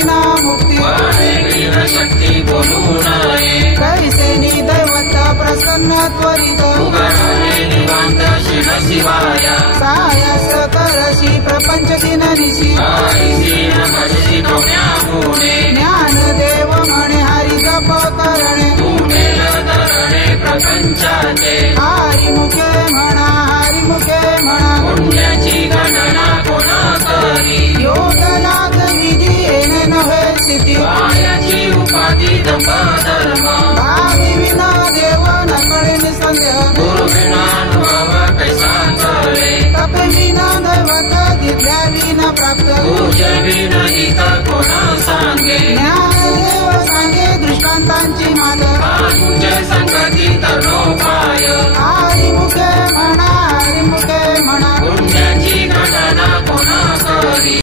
विना मुक्ती शक्ती बोलू नये कैसे दैवत प्रसन्न त्वरित निवांत शिव शिवाय सायास करशी प्रपंच